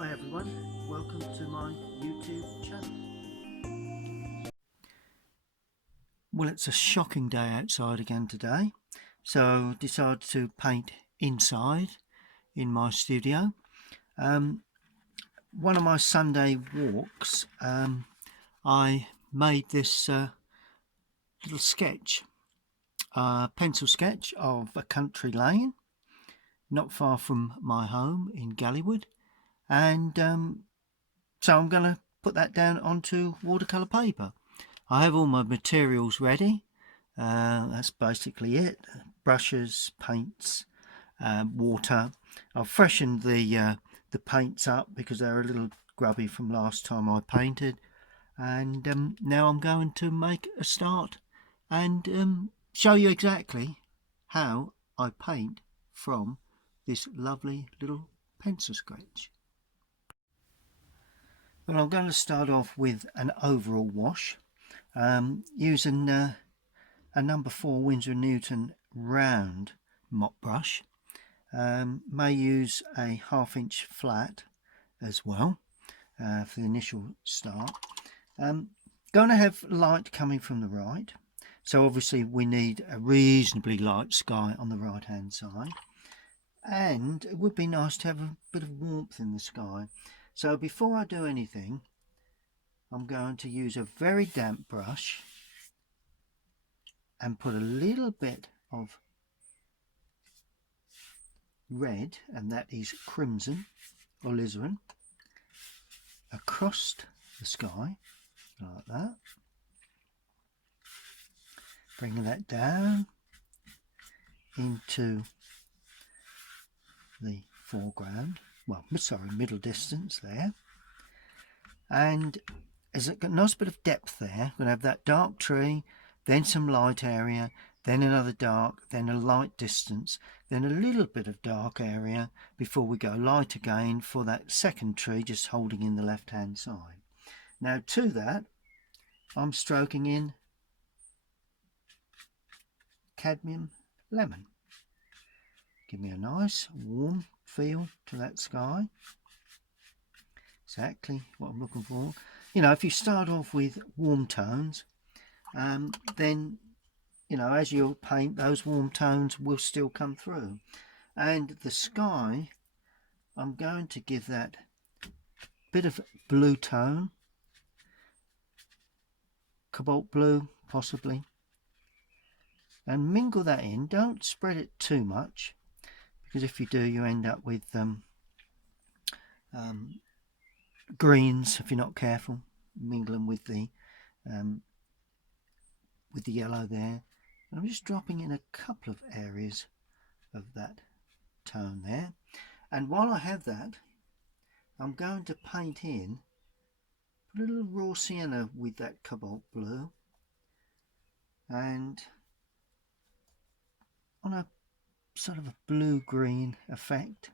Hi everyone, welcome to my YouTube channel. Well, it's a shocking day outside again today, so decided to paint inside in my studio. One of my Sunday walks, I made this little sketch, pencil sketch of a country lane not far from my home in Galleywood, and so I'm going to put that down onto watercolour paper. I have all my materials ready. That's basically it. Brushes, paints, water. I've freshened the paints up because they're a little grubby from last time I painted, and now I'm going to make a start and show you exactly how I paint from this lovely little pencil sketch. Well, I'm going to start off with an overall wash using a number 4 Winsor & Newton round mop brush. May use a 1/2 inch flat as well for the initial start. Going to have light coming from the right, so obviously we need a reasonably light sky on the right hand side, and it would be nice to have a bit of warmth in the sky. So before I do anything, I'm going to use a very damp brush and put a little bit of red, and that is crimson or alizarin, across the sky like that, bringing that down into the foreground, well, sorry, middle distance there, and there's a nice bit of depth there. We're going to have that dark tree, then some light area, then another dark, then a light distance, then a little bit of dark area before we go light again for that second tree just holding in the left hand side. Now to that I'm stroking in cadmium lemon. Give me a nice warm feel to that sky. Exactly what I'm looking for. You know, if you start off with warm tones, then you know, as you paint, those warm tones will still come through. And the sky, I'm going to give that bit of blue tone, cobalt blue possibly, and mingle that in. Don't spread it too much, because if you do, you end up with greens if you're not careful, mingling with the yellow there. I'm just dropping in a couple of areas of that tone there, and while I have that, I'm going to paint in, put a little raw sienna with that cobalt blue, and on a sort of a blue-green effect,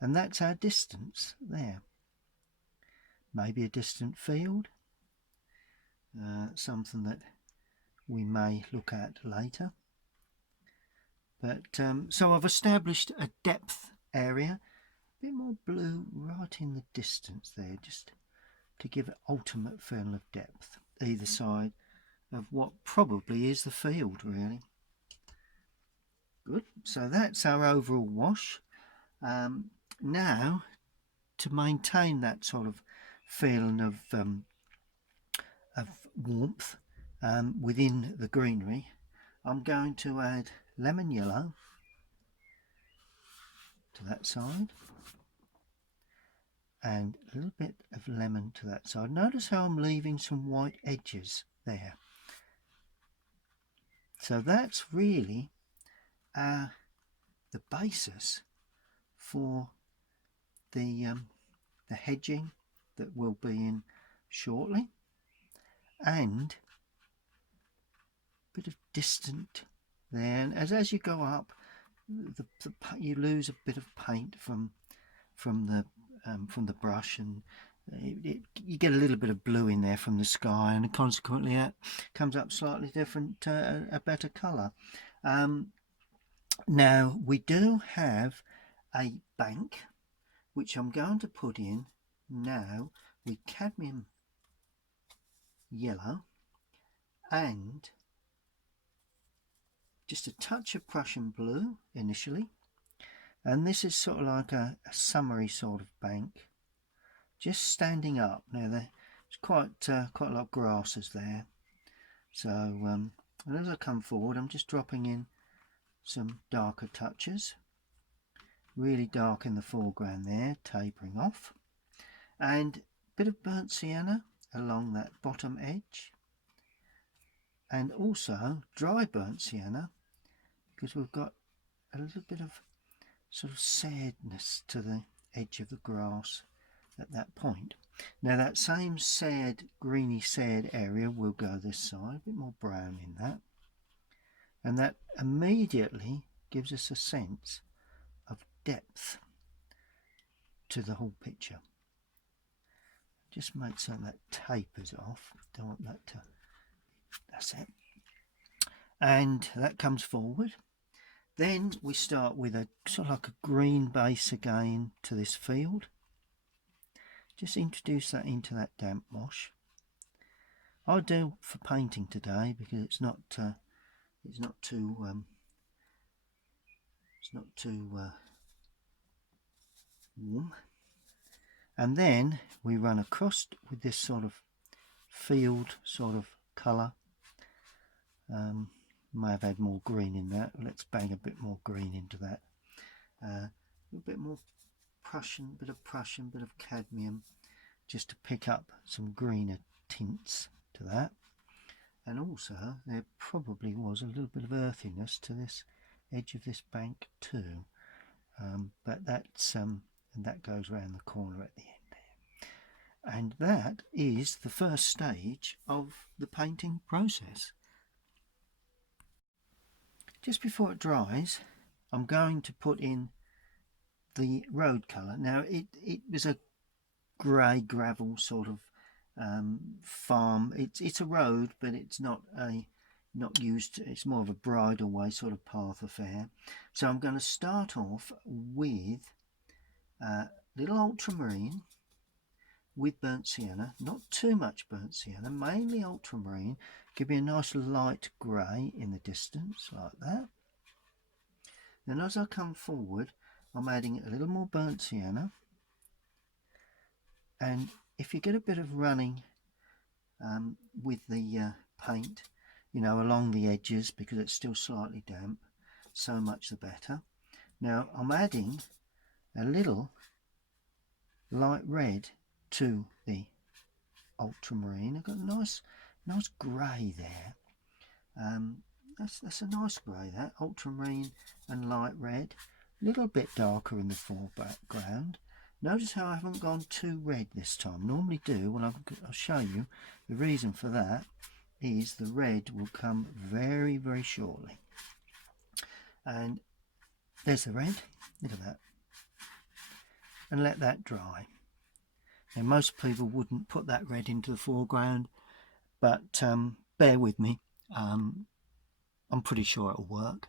and that's our distance there. Maybe a distant field, something that we may look at later. But so I've established a depth area, a bit more blue right in the distance there, just to give an ultimate feel of depth either side of what probably is the field, really. Good, so that's our overall wash. Now, to maintain that sort of feeling of warmth within the greenery, I'm going to add lemon yellow to that side and a little bit of lemon to that side. Notice how I'm leaving some white edges there. So that's really the basis for the hedging that we'll be in shortly, and a bit of distant there. And as you go up, you lose a bit of paint from the brush, and you get a little bit of blue in there from the sky, and consequently it comes up slightly different, a better colour. Now we do have a bank which I'm going to put in now with cadmium yellow and just a touch of Prussian blue initially. And this is sort of like a summery sort of bank, just standing up. Now there's quite a lot of grasses there, so and as I come forward I'm just dropping in some darker touches, really dark in the foreground there, tapering off, and a bit of burnt sienna along that bottom edge, and also dry burnt sienna, because we've got a little bit of sort of sadness to the edge of the grass at that point. Now that same sad, greeny sad area will go this side, a bit more brown in that, and that immediately gives us a sense of depth to the whole picture. Just make certain that tapers off, don't want that to, that's it, and that comes forward. Then we start with a sort of like a green base again to this field. Just introduce that into that damp wash. I'll do for painting today because it's not too warm. And then we run across with this sort of field sort of colour. May have had more green in that. Let's bang a bit more green into that. A little bit more Prussian, bit of cadmium, just to pick up some greener tints to that. And also there probably was a little bit of earthiness to this edge of this bank too, but that's and that goes around the corner at the end there. And that is the first stage of the painting process. Just before it dries, I'm going to put in the road colour. Now it was a grey gravel sort of farm. It's a road, but it's not used. It's more of a bridleway sort of path affair. So I'm going to start off with little ultramarine with burnt sienna, not too much burnt sienna, mainly ultramarine. Give me a nice light grey in the distance like that. Then as I come forward I'm adding a little more burnt sienna, and if you get a bit of running with the paint, you know, along the edges because it's still slightly damp, so much the better. Now I'm adding a little light red to the ultramarine. I've got a nice grey there. That's a nice grey, that ultramarine and light red, a little bit darker in the foreground. Notice how I haven't gone too red this time. Normally do. Well, I'll show you. The reason for that is the red will come very, very shortly. And there's the red. Look at that. And let that dry. Now, most people wouldn't put that red into the foreground, but bear with me. I'm pretty sure it'll work.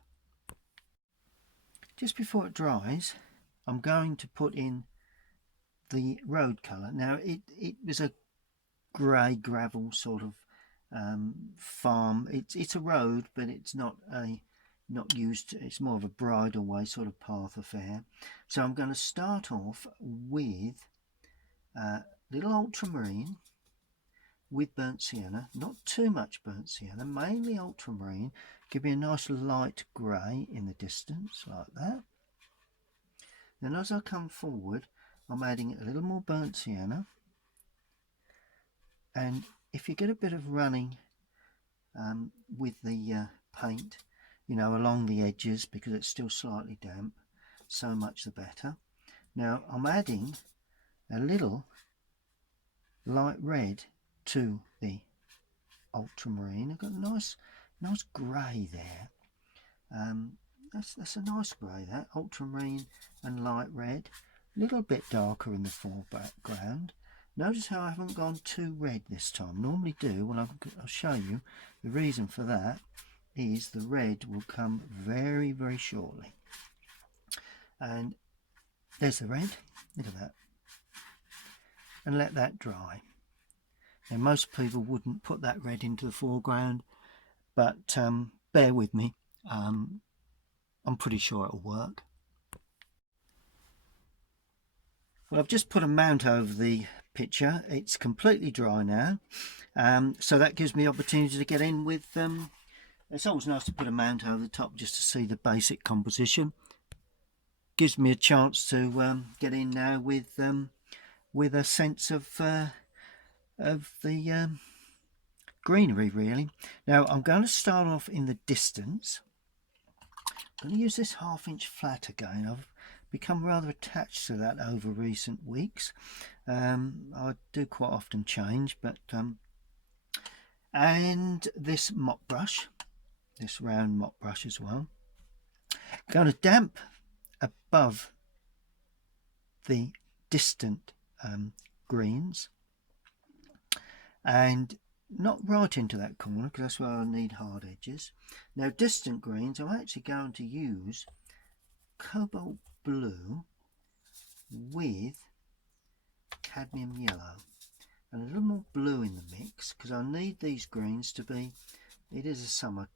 Just before it dries, I'm going to put in the road colour. Now it was a grey gravel sort of farm. It's a road, but it's not used. It's more of a bridleway sort of path affair. So I'm going to start off with little ultramarine with burnt sienna, not too much burnt sienna, mainly ultramarine. Give me a nice light grey in the distance like that. Then as I come forward I'm adding a little more burnt sienna, and if you get a bit of running with the paint, you know, along the edges because it's still slightly damp, so much the better. Now I'm adding a little light red to the ultramarine. I've got a nice grey there. That's a nice grey, that ultramarine and light red, a little bit darker in the foreground. Notice how I haven't gone too red this time. Normally do. Well, I'll show you. The reason for that is the red will come very, very shortly. And There's the red, look at that, and let that dry. Now most people wouldn't put that red into the foreground, but bear with me, I'm pretty sure it'll work. Well, I've just put a mount over the picture. It's completely dry now, so that gives me the opportunity to get in with it's always nice to put a mount over the top just to see the basic composition. Gives me a chance to get in now with a sense of the greenery, really. Now I'm going to start off in the distance. I'm going to use this 1/2 inch flat again. I've become rather attached to that over recent weeks. I do quite often change, but and this mop brush, this round mop brush as well. Going to damp above the distant greens and not right into that corner, because that's where I need hard edges. Now distant greens, I'm actually going to use cobalt blue with cadmium yellow and a little more blue in the mix, because I need these greens to be, it is a summer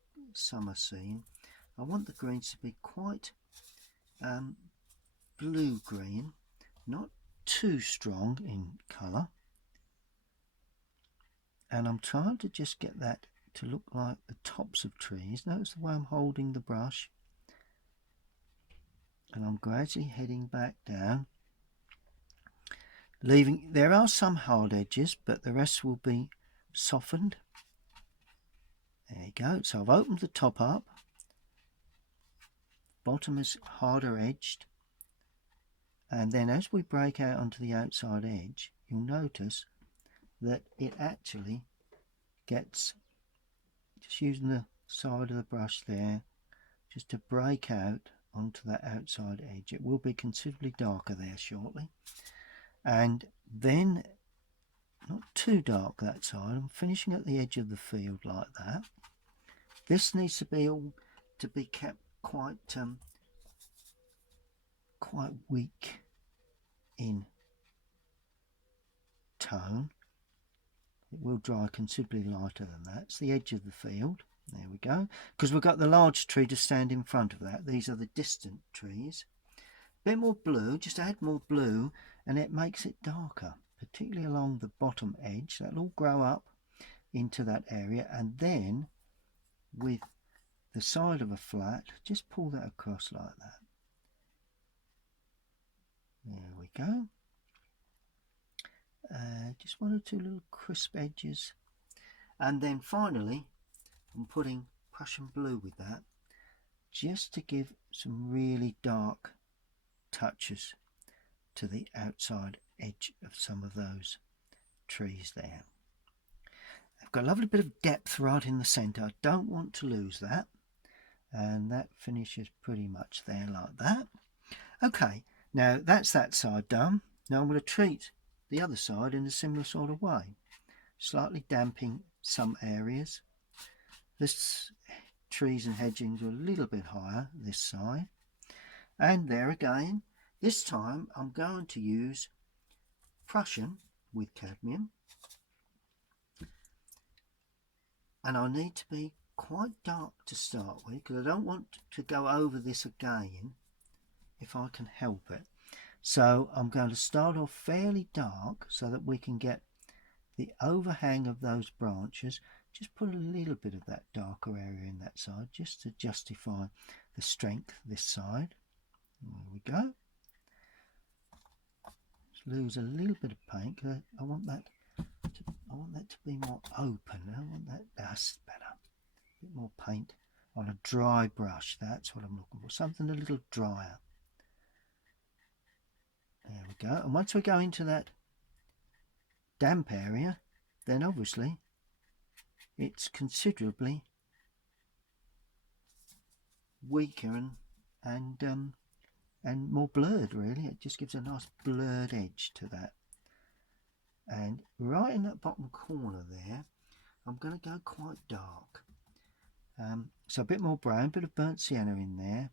scene, I want the greens to be quite blue green, not too strong in colour, and I'm trying to just get that to look like the tops of trees. Notice the way I'm holding the brush, and I'm gradually heading back down, leaving, there are some hard edges, but the rest will be softened. There you go. So I've opened the top up, bottom is harder edged, and then as we break out onto the outside edge, you'll notice that it actually gets, just using the side of the brush there, just to break out onto that outside edge. It will be considerably darker there shortly, and then not too dark that side. I'm finishing at the edge of the field like that. This needs to be all to be kept quite quite weak in tone. It will dry considerably lighter than that. It's the edge of the field. There we go. Because we've got the large tree to stand in front of that. These are the distant trees. A bit more blue, just add more blue, and it makes it darker, particularly along the bottom edge. That'll all grow up into that area, and then with the side of a flat, just pull that across like that. There we go. Just 1 or 2 little crisp edges, and then finally I'm putting Prussian blue with that, just to give some really dark touches to the outside edge of some of those trees there. I've got a lovely bit of depth right in the centre. I don't want to lose that, and that finishes pretty much there like that. Okay, now that's that side done. Now I'm going to treat the other side in a similar sort of way, slightly damping some areas. This trees and hedgings are a little bit higher this side, and there again, this time I'm going to use Prussian with cadmium, and I need to be quite dark to start with, because I don't want to go over this again if I can help it. So I'm going to start off fairly dark so that we can get the overhang of those branches. Just put a little bit of that darker area in that side, just to justify the strength this side. There we go. Just lose a little bit of paint, because I want that to be more open. I want that, that's better. A bit more paint on a dry brush. That's what I'm looking for. Something a little drier. There we go. And once we go into that damp area, then obviously it's considerably weaker and more blurred, really. It just gives a nice blurred edge to that. And right in that bottom corner there, I'm going to go quite dark. So a bit more brown, bit of burnt sienna in there,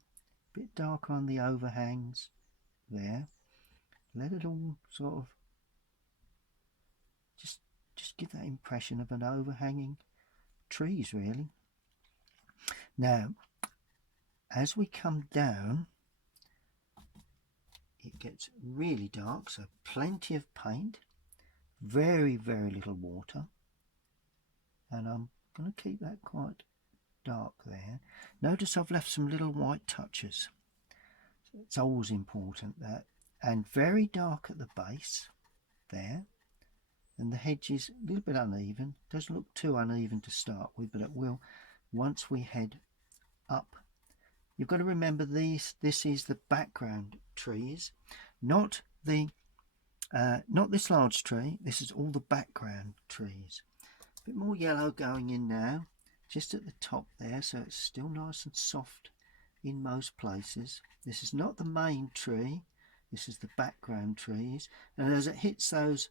a bit darker on the overhangs there. let it all sort of just give that impression of an overhanging trees really. Now as we come down it gets really dark, so plenty of paint, very little water, and I'm going to keep that quite dark there. Notice I've left some little white touches. It's always important that, and very dark at the base there, and the hedge is a little bit uneven. Doesn't look too uneven to start with, but it will once we head up. You've got to remember this is the background trees, not this large tree. This is all the background trees. A bit more yellow going in now, just at the top there, so it's still nice and soft in most places. This is not the main tree, this is the background trees, and as it hits those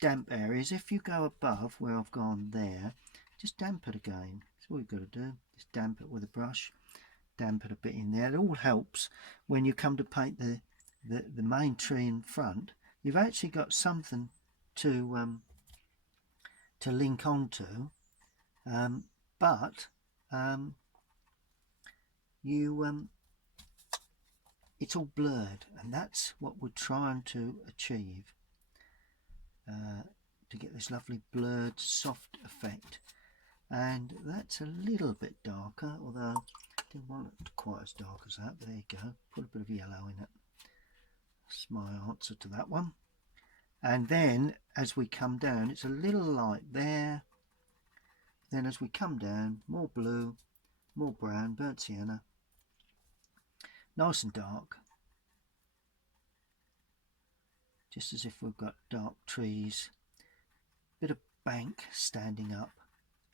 damp areas, if you go above where I've gone there, just damp it again. That's all you've got to do, just damp it with a brush, damp it a bit in there. It all helps when you come to paint the main tree in front. You've actually got something to link onto, but it's all blurred, and that's what we're trying to achieve, to get this lovely blurred soft effect. And that's a little bit darker, although I didn't want it quite as dark as that, but there you go, put a bit of yellow in it. That's my answer to that one. And then as we come down, it's a little light there, then as we come down, more blue, more brown, burnt sienna, nice and dark, just as if we've got dark trees, bit of bank standing up,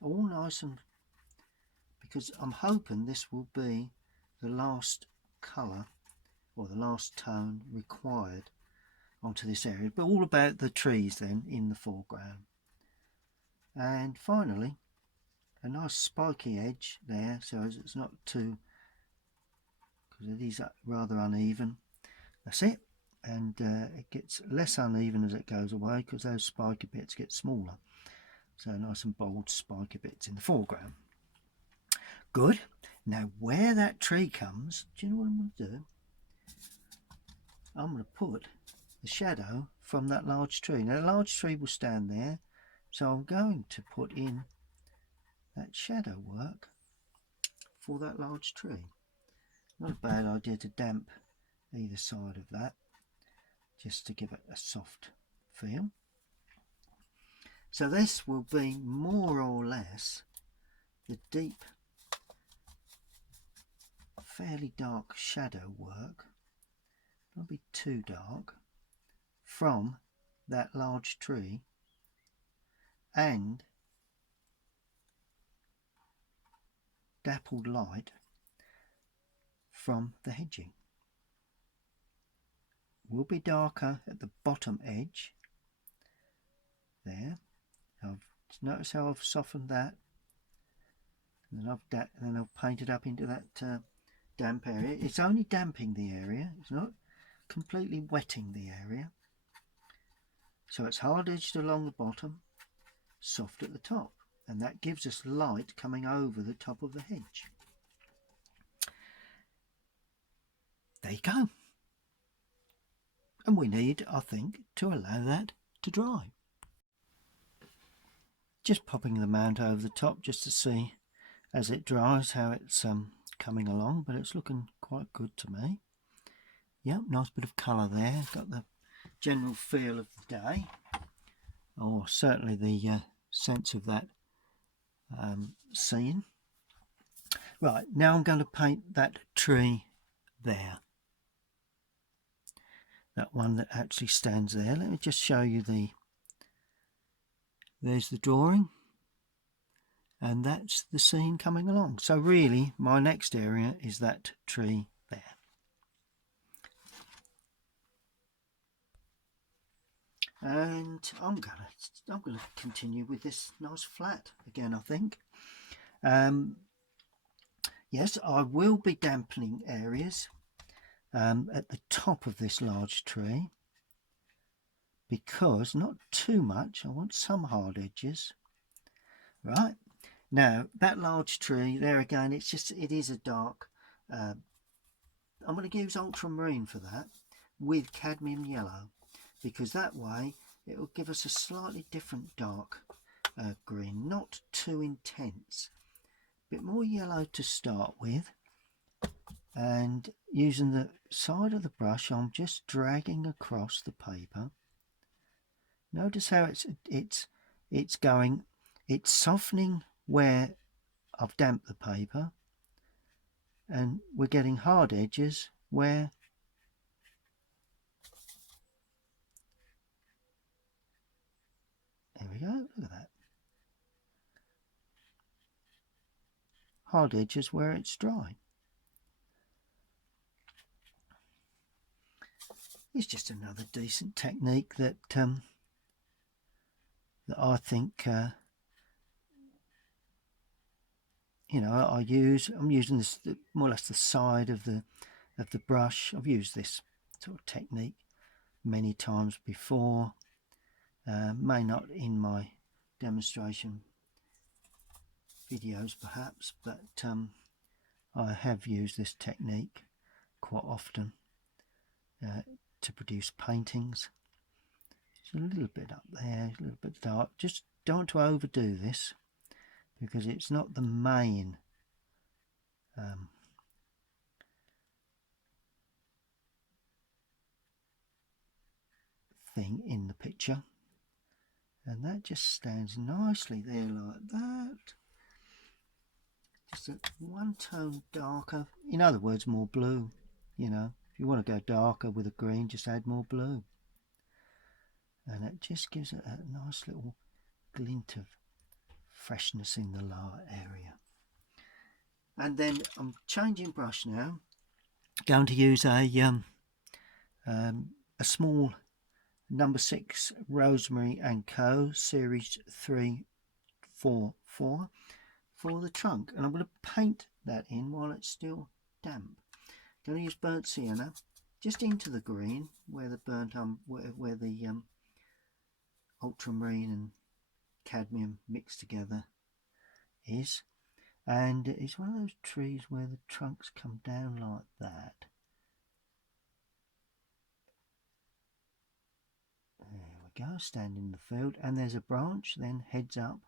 all nice, and because I'm hoping this will be the last colour or the last tone required onto this area, but all about the trees then in the foreground. And finally a nice spiky edge there, so as it's not too, because it is rather uneven. That's it, and it gets less uneven as it goes away because those spiky bits get smaller. So nice and bold spiky bits in the foreground. Good. Now where that tree comes, do you know what I'm going to do? I'm going to put the shadow from that large tree. Now the large tree will stand there, so I'm going to put in that shadow work for that large tree. Not a bad idea to damp either side of that, just to give it a soft feel. So this will be more or less the deep, fairly dark shadow work, not be too dark, from that large tree, and dappled light from the hedging. Will be darker at the bottom edge there. Notice how I've softened that, and then I've painted up into that damp area. It's only damping the area, it's not completely wetting the area. So it's hard edged along the bottom, soft at the top, and that gives us light coming over the top of the hedge. There you go. And we need, I think, to allow that to dry. Just popping the mount over the top just to see as it dries how it's coming along, but it's looking quite good to me. Yep, nice bit of colour there, got the general feel of the day, or certainly the sense of that scene. Right, now I'm going to paint that tree there, that one that actually stands there. Let me just show you there's the drawing, and that's the scene coming along. So really my next area is that tree there. And I'm gonna continue with this nice flat again, I think. Yes, I will be dampening areas at the top of this large tree, because not too much. I want some hard edges. Right, now that large tree there again, it is a dark. I'm going to use ultramarine for that with cadmium yellow, because that way it will give us a slightly different dark green, not too intense. A bit more yellow to start with, and using the side of the brush I'm just dragging across the paper. Notice how it's going, it's softening where I've damped the paper, and we're getting hard edges where there we go, look at that. Hard edges where it's dry. It's just another decent technique that that I think you know, I'm using this more or less the side of the brush. I've used this sort of technique many times before, may not in my demonstration videos perhaps, but I have used this technique quite often to produce paintings. It's a little bit up there, a little bit dark. Just don't want to overdo this, because it's not the main thing in the picture, and that just stands nicely there like that. Just a one tone darker, in other words more blue. You know, if you want to go darker with a green, just add more blue, and it just gives it a nice little glint of freshness in the lower area. And then I'm changing brush now, going to use a small number 6 Rosemary and Co. series 344 for the trunk, and I'm going to paint that in while it's still damp. I'm going to use burnt sienna just into the green where the where the ultramarine and cadmium mixed together is, and it's one of those trees where the trunks come down like that. There we go, stand in the field, and there's a branch then heads up,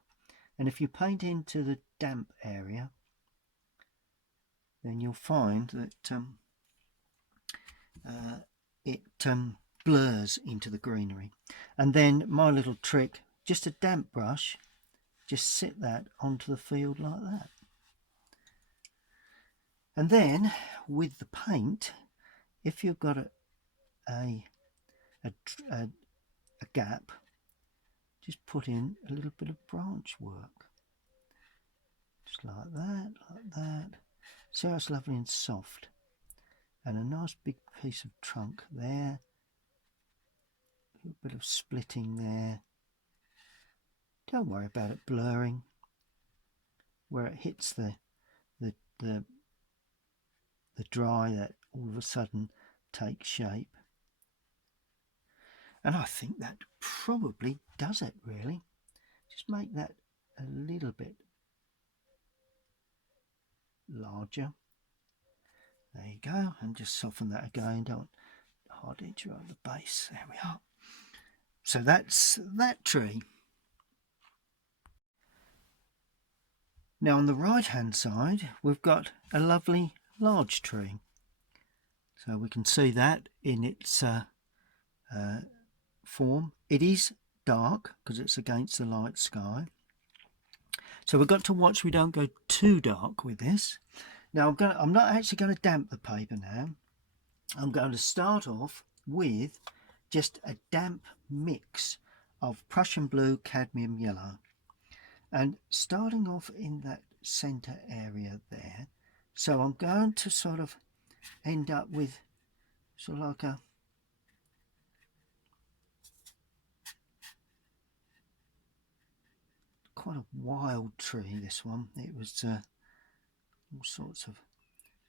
and if you paint into the damp area, then you'll find that it blurs into the greenery. And then my little trick, just a damp brush, just sit that onto the field like that. And then with the paint, if you've got a gap, just put in a little bit of branch work, just like that, like that. See how it's lovely and soft, and a nice big piece of trunk there, a little bit of splitting there. Don't worry about it blurring. Where it hits the dry, that all of a sudden takes shape. And I think that probably does it, really. Just make that a little bit larger. There you go, and just soften that again. Don't hard edge around the base. There we are. So that's that tree. Now on the right hand side we've got a lovely large tree. So we can see that in its form. It is dark because it's against the light sky. So we've got to watch we don't go too dark with this. Now I'm not actually going to damp the paper now. I'm going to start off with just a damp mix of Prussian blue, cadmium yellow, and starting off in that center area there. So I'm going to sort of end up with sort of like a quite a wild tree, this one. It was all sorts of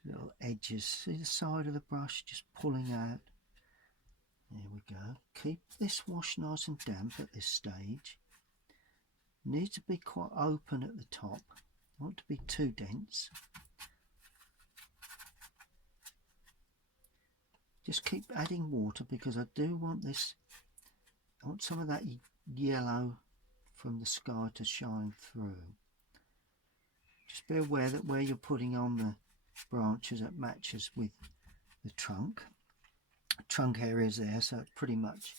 little edges. See the side of the brush just pulling out There we go. Keep this wash nice and damp at this stage. Needs to be quite open at the top. Not to be too dense. Just keep adding water because I do want this. I want some of that yellow from the sky to shine through. Just be aware that where you're putting on the branches, it matches with the trunk. The trunk area is there, so it's pretty much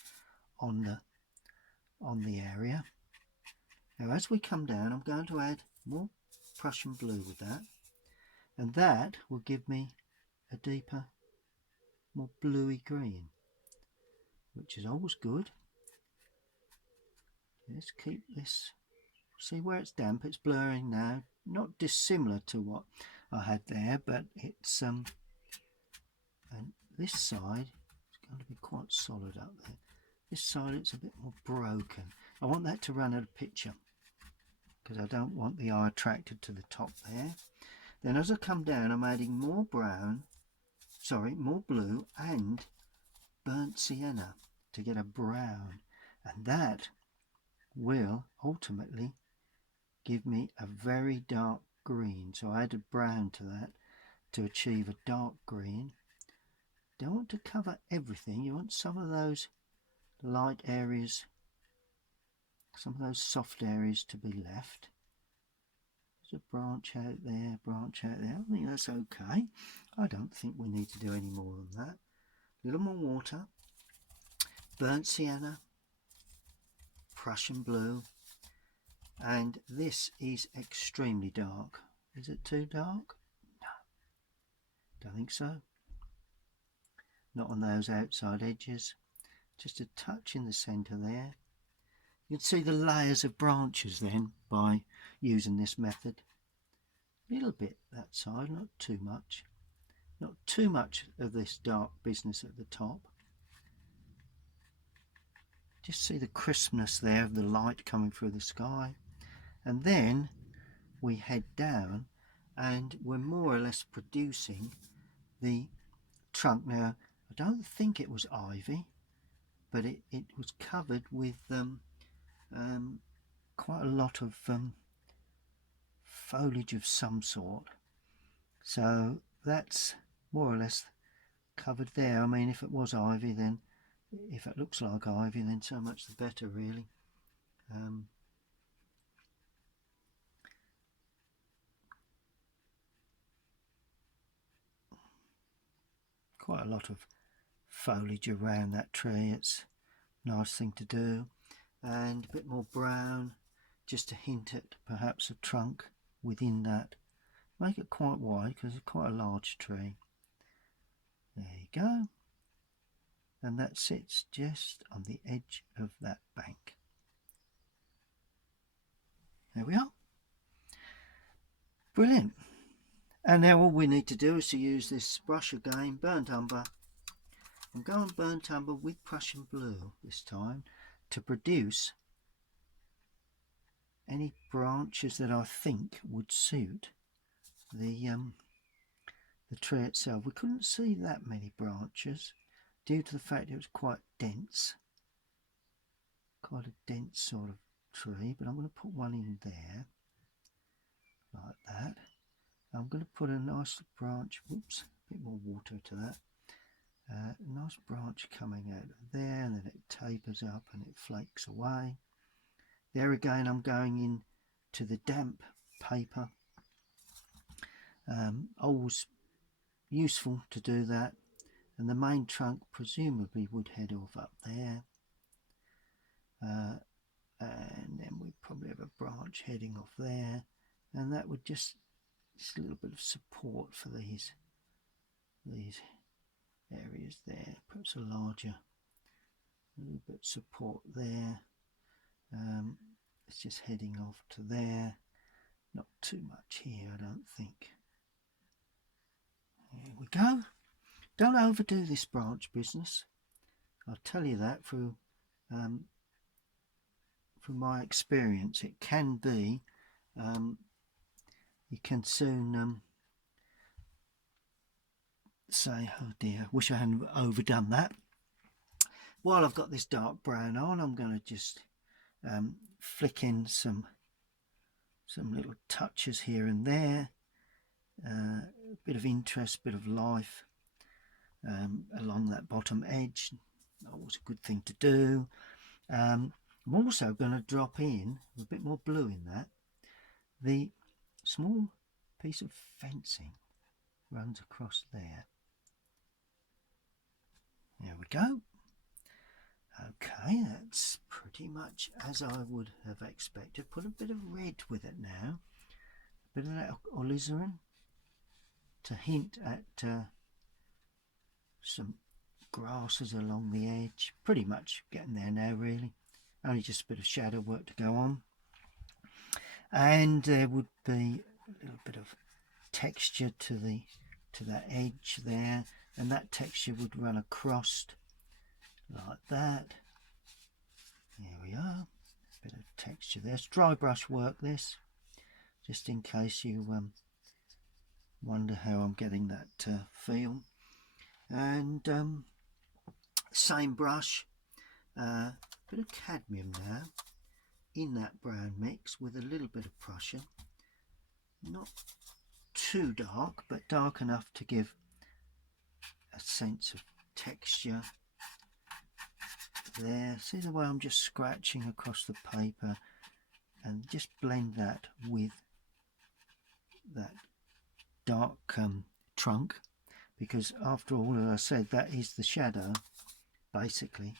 on the area. Now as we come down, I'm going to add more Prussian blue with that, and that will give me a deeper, more bluey green, which is always good. Let's keep this. See where it's damp, it's blurring now, not dissimilar to what I had there, but it's and this side is going to be quite solid up there. This side it's a bit more broken. I want that to run at a picture because I don't want the eye attracted to the top there. Then as I come down, I'm adding more more blue and burnt sienna to get a brown, and that will ultimately give me a very dark green. So I added brown to that to achieve a dark green. Don't want to cover everything. You want some of those light areas, some of those soft areas to be left. There's a branch out there, branch out there. I think that's okay. I don't think we need to do any more than that. A little more water, burnt sienna, Prussian blue, and this is extremely dark. Is it too dark? No, don't think so. Not on those outside edges. Just a touch in the centre there. You'd see the layers of branches then by using this method. A little bit that side, not too much. Not too much of this dark business at the top. Just see the crispness there of the light coming through the sky. And then we head down and we're more or less producing the trunk. Now I don't think it was ivy, but it was covered with quite a lot of foliage of some sort, so that's more or less covered there. I mean, if it was ivy, then if it looks like ivy, then so much the better really. Quite a lot of foliage around that tree. It's a nice thing to do. And a bit more brown just to hint at perhaps a trunk within that. Make it quite wide because it's quite a large tree. There you go. And that sits just on the edge of that bank. There we are. Brilliant. And now all we need to do is to use this brush again, burnt umber. I'm going burnt umber with Prussian blue this time to produce any branches that I think would suit the tree itself. We couldn't see that many branches due to the fact it was quite dense, quite a dense sort of tree, but I'm going to put one in there like that. I'm going to put a nice branch, whoops, a bit more water to that, a nice branch coming out of there, and then it tapers up and it flakes away. There again I'm going in to the damp paper. Always useful to do that, and the main trunk presumably would head off up there, and then we probably have a branch heading off there, and that would just a little bit of support for these areas there, perhaps a little bit of support there. It's just heading off to there, not too much here I don't think. There we go. Don't overdo this branch business, I'll tell you that through from my experience. It can be you can soon say, oh dear, wish I hadn't overdone that. while I've got this dark brown on, I'm going to just flick in some little touches here and there, a bit of interest, bit of life along that bottom edge. Always a good thing to do. I'm also going to drop in a bit more blue in that. The small piece of fencing runs across there. There we go. Okay, that's pretty much as I would have expected. Put a bit of red with it now. A bit of that alizarin to hint at some grasses along the edge. Pretty much getting there now, really. Only just a bit of shadow work to go on. And there would be a little bit of texture to that edge there, and that texture would run across like that. There we are. A bit of texture there. It's dry brush work, this, just in case you wonder how I'm getting that feel. And same brush, bit of cadmium now in that brown mix with a little bit of Prussian. Not too dark, but dark enough to give a sense of texture there. See the way I'm just scratching across the paper, and just blend that with that dark trunk, because after all, as I said, that is the shadow basically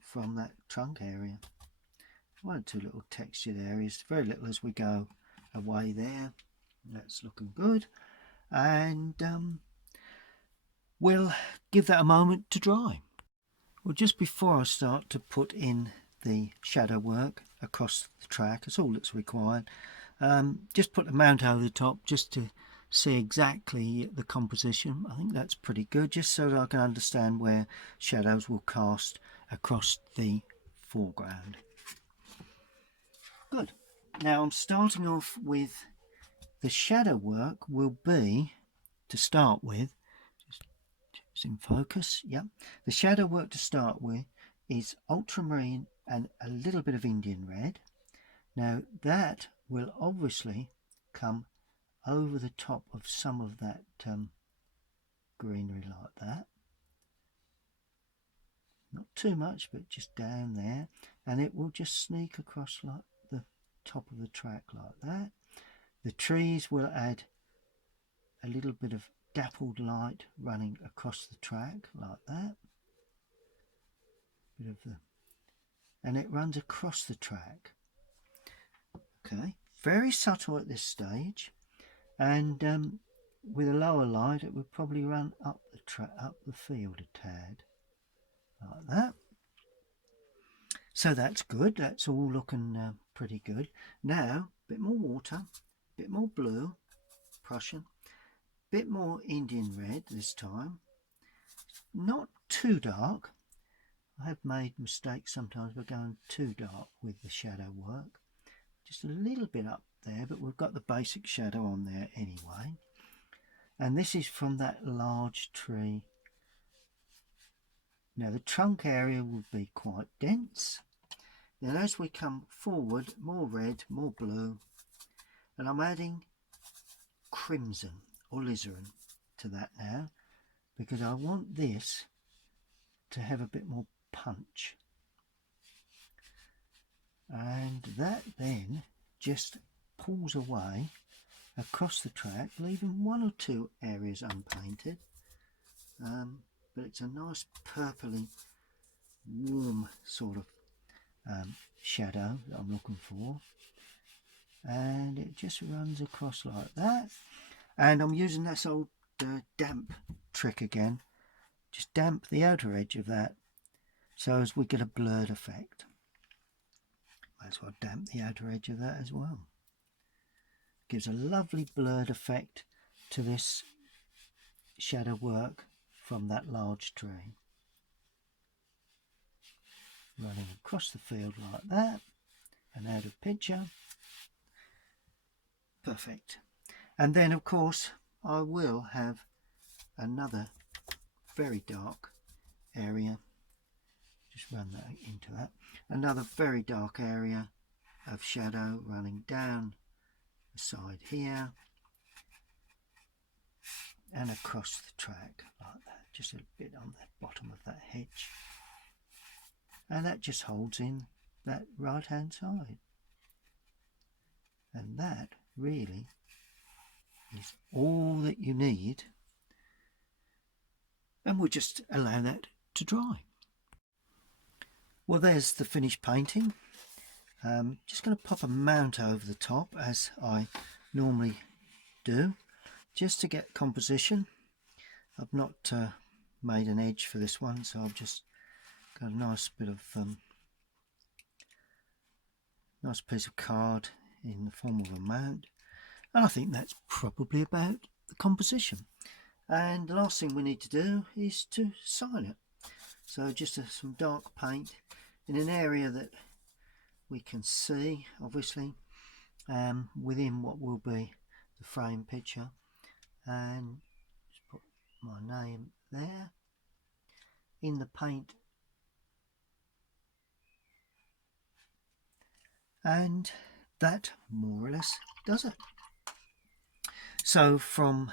from that trunk area. One or two little textured areas, very little as we go away there. That's looking good, and we'll give that a moment to dry. Well, just before I start to put in the shadow work across the track, that's all that's required. Just put the mount over the top just to see exactly the composition. I think that's pretty good, just so that I can understand where shadows will cast across the foreground. Good. Now I'm starting off with the shadow work will be, to start with, just in focus, yep. The shadow work to start with is ultramarine and a little bit of Indian red. Now that will obviously come over the top of some of that greenery like that. Not too much, but just down there, and it will just sneak across like the top of the track like that. The trees will add a little bit of dappled light running across the track like that. Bit of the, and it runs across the track. Okay, very subtle at this stage, and with a lower light it would probably run up the field a tad like that. So that's good. That's all looking pretty good. Now a bit more water, a bit more blue, Prussian, a bit more Indian red this time. Not too dark. I have made mistakes sometimes by going too dark with the shadow work. Just a little bit up there, but we've got the basic shadow on there anyway. And this is from that large tree. Now the trunk area will be quite dense. Then as we come forward, more red, more blue, and I'm adding crimson or alizarin to that now, because I want this to have a bit more punch. And that then just pulls away across the track, leaving one or two areas unpainted, but it's a nice purpley warm sort of shadow that I'm looking for, and it just runs across like that. And I'm using this old damp trick again, just damp the outer edge of that so as we get a blurred effect. Might as well damp the outer edge of that as well. Gives a lovely blurred effect to this shadow work from that large tree. Running across the field like that and out of picture. Perfect. And then of course I will have another very dark area. Just run that into that. Another very dark area of shadow running down the side here and across the track like that, just a bit on the bottom of that hedge, and that just holds in that right hand side, and that really is all that you need, and we'll just allow that to dry. Well, there's the finished painting. Just going to pop a mount over the top as I normally do, just to get composition. I've not made an edge for this one, so I've just got a nice bit of nice piece of card in the form of a mount, and I think that's probably about the composition. And the last thing we need to do is to sign it. So just some dark paint in an area that we can see, obviously, within what will be the frame picture, and just put my name there in the paint, and that more or less does it. So from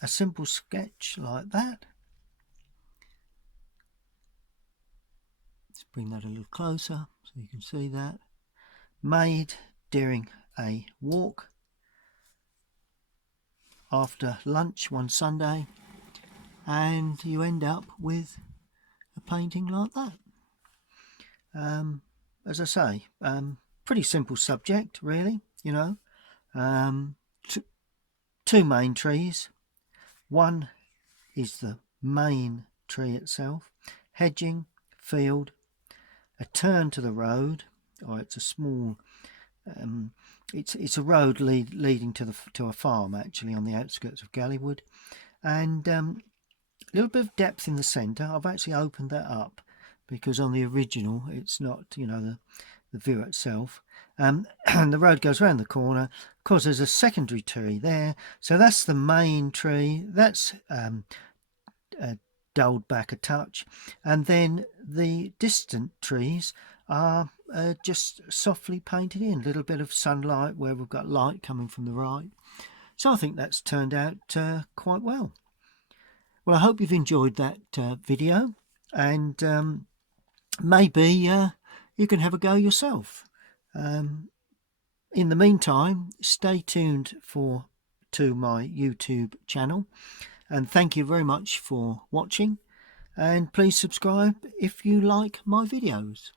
a simple sketch like that, let's bring that a little closer so you can see that, made during a walk after lunch one Sunday, and you end up with a painting like that. As I say, pretty simple subject really, you know. Two main trees. One is the main tree itself, hedging, field, a turn to the road, or it's a small it's a road leading to a farm actually on the outskirts of Galleywood, and a little bit of depth in the centre. I've actually opened that up because on the original it's not, you know, the view itself, and the road goes around the corner. Of course there's a secondary tree there, so that's the main tree, that's dulled back a touch, and then the distant trees are just softly painted in, a little bit of sunlight where we've got light coming from the right. So I think that's turned out quite well. Well, I hope you've enjoyed that video, and maybe you can have a go yourself. In the meantime, stay tuned to my YouTube channel, and thank you very much for watching, and please subscribe if you like my videos.